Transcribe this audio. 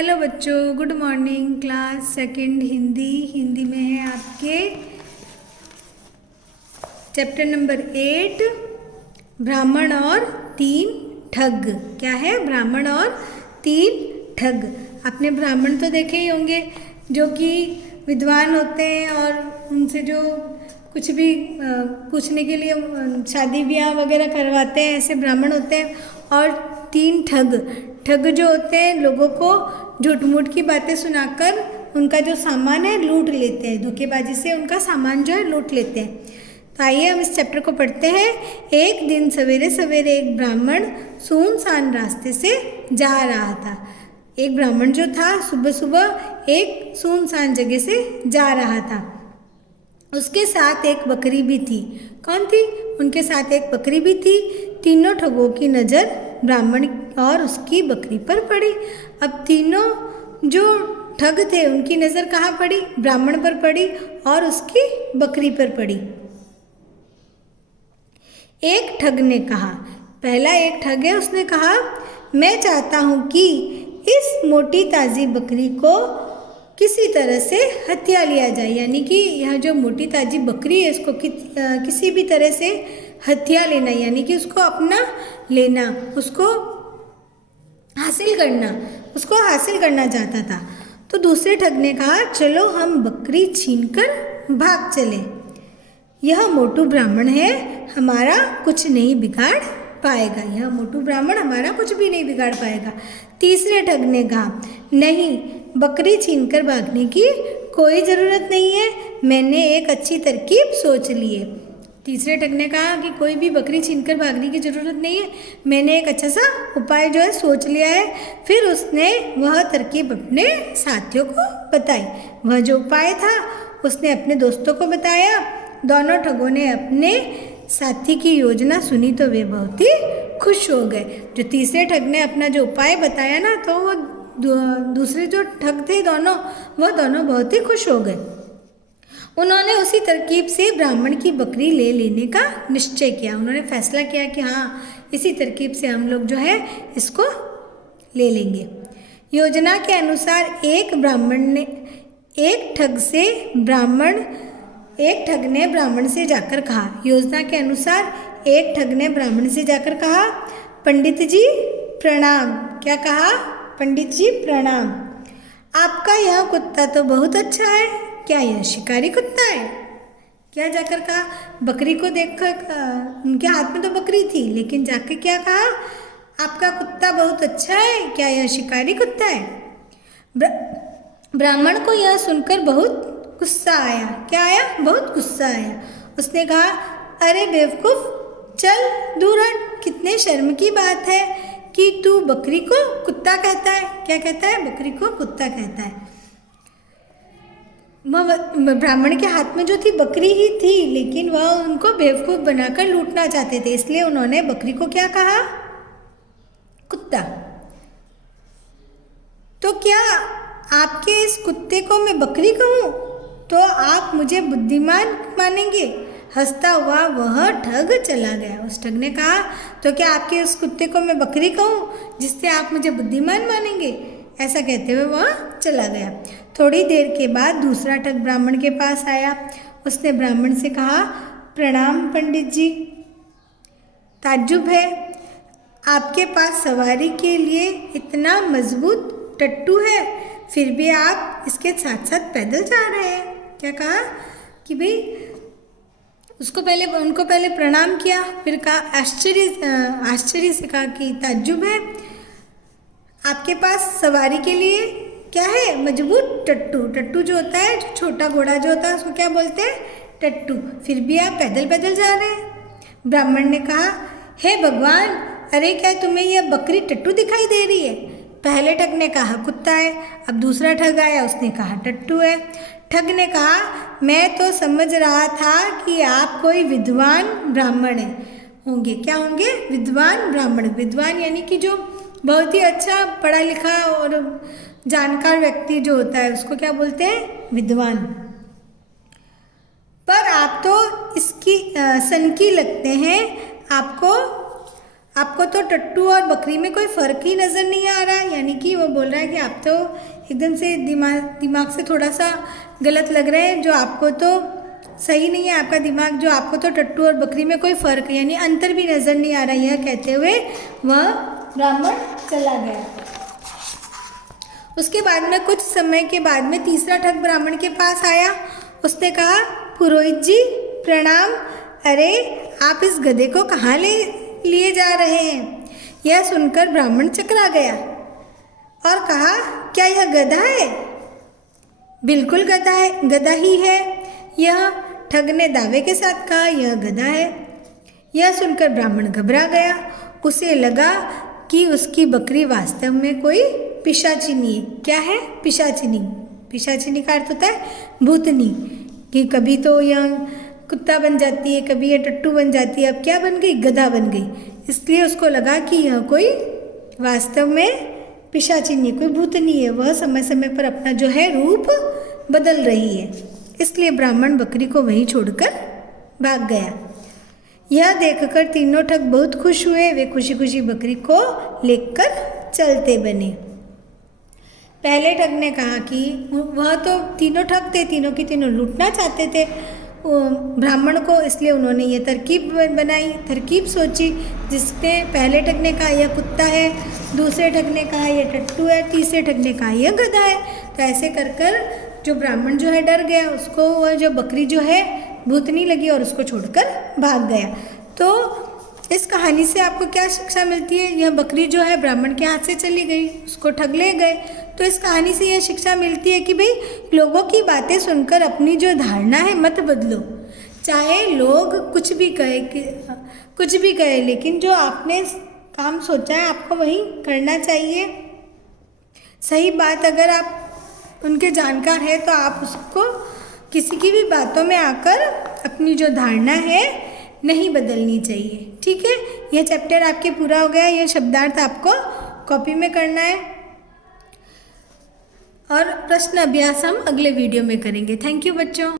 Hello बच्चों, good morning. Class second Hindi में है आपके चैप्टर नंबर 8 ब्राह्मण और तीन ठग। क्या है? ब्राह्मण और तीन ठग। आपने ब्राह्मण तो देखे ही होंगे जो कि विद्वान होते हैं और उनसे जो कुछ भी पूछने के लिए शादी ब्याह वगैरह करवाते हैं, ऐसे ब्राह्मण होते हैं। और तीन ठग जो होते हैं लोगों को झूठ मूठ की बातें सुनाकर उनका जो सामान है लूट लेते हैं, धोखेबाजी से उनका सामान जो है लूट लेते हैं। तो आइए हम इस चैप्टर को पढ़ते हैं। एक दिन सवेरे सवेरे एक ब्राह्मण सुनसान रास्ते से जा रहा था। एक ब्राह्मण जो था सुबह सुबह एक सुनसान जगह से जा रहा था। उसके साथ एक बकरी भी थी। कौन थी? उनके साथ एक बकरी भी थी। तीनों ठगों की नज़र ब्राह्मण और उसकी बकरी पर पड़ी। अब तीनों जो ठग थे उनकी नज़र कहाँ पड़ी? ब्राह्मण पर पड़ी और उसकी बकरी पर पड़ी। एक ठग ने कहा, पहला एक ठग है, उसने कहा मैं चाहता हूँ कि इस मोटी ताज़ी बकरी को किसी तरह से हत्या लिया जाए। यानी कि यह जो मोटी ताज़ी बकरी है इसको किसी भी तरह से हत्या लेना, यानी कि उसको अपना लेना, उसको हासिल करना चाहता था। तो दूसरे ठग ने कहा चलो हम बकरी छीनकर भाग चले। यह मोटू ब्राह्मण है, हमारा कुछ नहीं बिगाड़ पाएगा। यह मोटू ब्राह्मण हमारा कुछ भी नहीं बिगाड़ पाएगा। तीसरे ठग ने कहा नहीं, बकरी छीनकर भागने की कोई ज़रूरत नहीं है, मैंने एक अच्छी तरकीब सोच ली है। तीसरे ठग ने कहा कि कोई भी बकरी छीनकर भागने की ज़रूरत नहीं है, मैंने एक अच्छा सा उपाय जो है सोच लिया है। फिर उसने वह तरकीब अपने साथियों को बताई। वह जो उपाय था उसने अपने दोस्तों को बताया। दोनों ठगों ने अपने साथी की योजना सुनी तो वे बहुत ही खुश हो गए। जो तीसरे ठग ने अपना जो उपाय बताया ना, तो वो दूसरे जो ठग थे वह दोनों बहुत ही खुश हो गए। उन्होंने उसी तरकीब से ब्राह्मण की बकरी ले लेने का निश्चय किया। उन्होंने फैसला किया कि हाँ, इसी तरकीब से हम लोग जो है इसको ले लेंगे। योजना के अनुसार एक ठग ने ब्राह्मण से जाकर कहा, योजना के अनुसार एक ठग ने ब्राह्मण से जाकर कहा, पंडित जी प्रणाम। क्या कहा? पंडित जी प्रणाम। आपका यह कुत्ता तो बहुत अच्छा है, क्या यह शिकारी कुत्ता है? क्या जाकर कहा? बकरी को देखकर, उनके हाथ में तो बकरी थी, लेकिन जाकर क्या कहा? आपका कुत्ता बहुत अच्छा है, क्या यह शिकारी कुत्ता है? ब्राह्मण को यह सुनकर बहुत गुस्सा आया। क्या आया? बहुत गुस्सा आया। उसने कहा अरे बेवकूफ़, चल दूर हट, कितने शर्म की बात है कि तू बकरी को कुत्ता कहता है। क्या कहता है? बकरी को कुत्ता कहता है। ब्राह्मण के हाथ में जो थी बकरी ही थी, लेकिन वह उनको बेवकूफ़ बनाकर लूटना चाहते थे, इसलिए उन्होंने बकरी को क्या कहा? कुत्ता। तो क्या आपके इस कुत्ते को मैं बकरी कहूँ तो आप मुझे बुद्धिमान मानेंगे? हंसता हुआ वह ठग चला गया। उस ठग ने कहा तो क्या आपके उस कुत्ते को मैं बकरी कहूँ जिससे आप मुझे बुद्धिमान मानेंगे? ऐसा कहते हुए वह चला गया। थोड़ी देर के बाद दूसरा ठग ब्राह्मण के पास आया। उसने ब्राह्मण से कहा प्रणाम पंडित जी, ताज्जुब है आपके पास सवारी के लिए इतना मजबूत टट्टू है, फिर भी आप इसके साथ साथ पैदल जा रहे हैं। क्या कहा कि भाई उनको पहले प्रणाम किया, फिर कहा आश्चर्य से कहा कि ताज्जुब है आपके पास सवारी के लिए क्या है? मजबूत टट्टू। टट्टू जो होता है, जो छोटा घोड़ा जो होता है उसको क्या बोलते हैं? टट्टू। फिर भी आप पैदल पैदल जा रहे हैं। ब्राह्मण ने कहा हे भगवान, अरे क्या तुम्हें यह बकरी टट्टू दिखाई दे रही है? पहले ठग ने कहा कुत्ता है, अब दूसरा ठग आया, उसने कहा टट्टू है। ठग ने कहा मैं तो समझ रहा था कि आप कोई विद्वान ब्राह्मण होंगे। क्या होंगे? विद्वान ब्राह्मण। विद्वान यानी कि जो बहुत ही अच्छा पढ़ा लिखा और जानकार व्यक्ति जो होता है उसको क्या बोलते हैं? विद्वान। पर आप तो इसकी सनकी लगते हैं, आपको आपको तो टट्टू और बकरी में कोई फ़र्क ही नज़र नहीं आ रहा है। यानी कि वो बोल रहा है कि आप तो एकदम से दिमाग से थोड़ा सा गलत लग रहे हैं, जो आपको तो सही नहीं है आपका दिमाग, जो आपको तो टट्टू और बकरी में कोई फ़र्क यानी अंतर भी नज़र नहीं आ रहा। यह कहते हुए वह ब्राह्मण चला गया। उसके बाद में कुछ समय के बाद में तीसरा ठग ब्राह्मण के पास आया। उसने कहा, पुरोहित जी प्रणाम। अरे आप इस गधे को कहाँ लिए जा रहे हैं? यह सुनकर ब्राह्मण चकरा गया और कहा, क्या यह गधा है? बिल्कुल गधा है, गधा ही है। यह ठग ने दावे के साथ कहा, यह गधा है। यह सुनकर ब्राह्मण घबरा गया। उसे लगा कि उसकी बकरी वास्तव में कोई पिशाचिनी है। क्या है? पिशाचिनी। पिशाचिनी का अर्थ होता है भूतनी, कि कभी तो यह कुत्ता बन जाती है, कभी यह टट्टू बन जाती है, अब क्या बन गई? गधा बन गई। इसलिए उसको लगा कि यह कोई वास्तव में पिशाचिनी, कोई भूतनी है। वह समय समय पर अपना जो है रूप बदल रही है। इसलिए ब्राह्मण बकरी को वहीं छोड़कर भाग गया। यह देखकर तीनों ठग बहुत खुश हुए। वे खुशी खुशी बकरी को लेकर चलते बने। पहले ठग ने कहा कि वह तो तीनों ठग थे, तीनों की तीनों लूटना चाहते थे ब्राह्मण को, इसलिए उन्होंने ये तरकीब बनाई, तरकीब सोची, जिसने पहले ठग ने कहा यह कुत्ता है, दूसरे ठग ने कहा यह टट्टू है, तीसरे ठग ने कहा यह गधा है। तो ऐसे कर कर जो ब्राह्मण जो है डर गया, उसको वह जो बकरी जो है भूतनी लगी और उसको छोड़कर भाग गया। तो इस कहानी से आपको क्या शिक्षा मिलती है? यह बकरी जो है ब्राह्मण के हाथ से चली गई, उसको ठग ले गए। तो इस कहानी से यह शिक्षा मिलती है कि भाई लोगों की बातें सुनकर अपनी जो धारणा है मत बदलो। चाहे लोग कुछ भी कहे, लेकिन जो आपने काम सोचा है आपको वही करना चाहिए। सही बात अगर आप उनके जानकार हैं तो आप उसको किसी की भी बातों में आकर अपनी जो धारणा है नहीं बदलनी चाहिए। ठीक है, यह चैप्टर आपके पूरा हो गया। यह शब्दार्थ आपको कॉपी में करना है और प्रश्न अभ्यास हम अगले वीडियो में करेंगे। थैंक यू बच्चों।